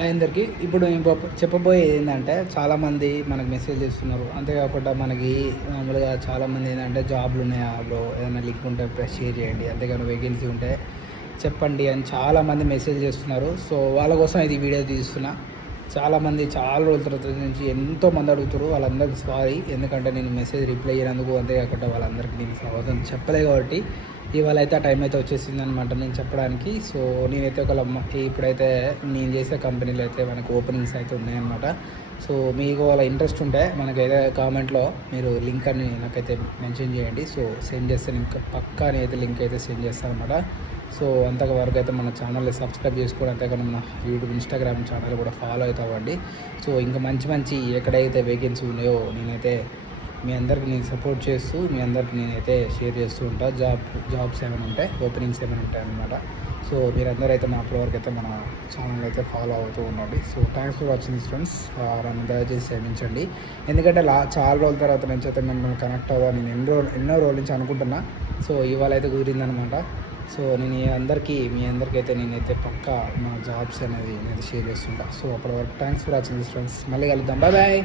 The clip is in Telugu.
అందరికీ ఇప్పుడు నేను చెప్పబోయేది ఏంటంటే చాలామంది మనకు మెసేజ్ చేస్తున్నారు. అంతేకాకుండా మనకి మామూలుగా చాలామంది ఏంటంటే జాబ్లు ఉన్నాయా బ్రో, ఏదైనా లింక్ ఉంటే ప్రెస్ షేర్ చేయండి, అంతేగాని వేకెన్సీ ఉంటే చెప్పండి అని చాలామంది మెసేజ్ చేస్తున్నారు. సో వాళ్ళ కోసం ఇది వీడియో తీస్తున్నా. చాలామంది చాలా రోజుల తర్వాత నుంచి ఎంతోమంది అడుగుతారు. వాళ్ళందరికీ సారీ, ఎందుకంటే నేను మెసేజ్ రిప్లై చేయనందుకు. అంతేకాకుండా వాళ్ళందరికీ నేను స్వాగతం చెప్పలే కాబట్టి ఇవాళ అయితే ఆ టైం అయితే వచ్చేసింది అనమాట నేను చెప్పడానికి. సో నేనైతే ఇప్పుడైతే నేను చేసే కంపెనీలో అయితే మనకు ఓపెనింగ్స్ అయితే ఉన్నాయన్నమాట. సో మీకు వాళ్ళ ఇంట్రెస్ట్ ఉంటే మనకైతే కామెంట్లో మీరు లింక్ అని నాకైతే మెన్షన్ చేయండి. సో సెండ్ చేస్తే నేను పక్కా అయితే లింక్ అయితే సెండ్ చేస్తాను అనమాట. సో అంతవరకు అయితే మన ఛానల్ని సబ్స్క్రైబ్ చేసుకోవడం, అంతేకాకుండా మన యూట్యూబ్ ఇన్స్టాగ్రామ్ ఛానల్ కూడా ఫాలో అవుతామండి. సో ఇంకా మంచి ఎక్కడైతే వేకెన్సీ ఉన్నాయో నేనైతే మీ అందరికి నేను సపోర్ట్ చేస్తూ మీ అందరికి నేనైతే షేర్ చేస్తూ ఉంటా. జాబ్స్ ఏమైనా ఉంటాయి, ఓపెనింగ్స్ ఏమైనా ఉంటాయి అన్నమాట. సో మీరందరూ అయితే నా అప్పటివరకు అయితే మన ఛానల్ అయితే ఫాలో అవుతూ ఉండండి. So thanks for watching this friends. నన్ను దయచేసి క్షమించండి, ఎందుకంటే చాలా రోజుల తర్వాత నుంచి అయితే మిమ్మల్ని కనెక్ట్ అవ్వాలి నేను ఎన్నో రోజుల నుంచి అనుకుంటున్నా. సో ఇవాళ అయితే కుదిరిందనమాట. సో నేను మీ అందరికీ అయితే నేనైతే పక్కా నా జాబ్స్ అనేది నేను షేర్ చేస్తుంటా. సో అప్పటి వరకు thanks for watching this friends. మళ్ళీ కలుద్దాం. బాయ్.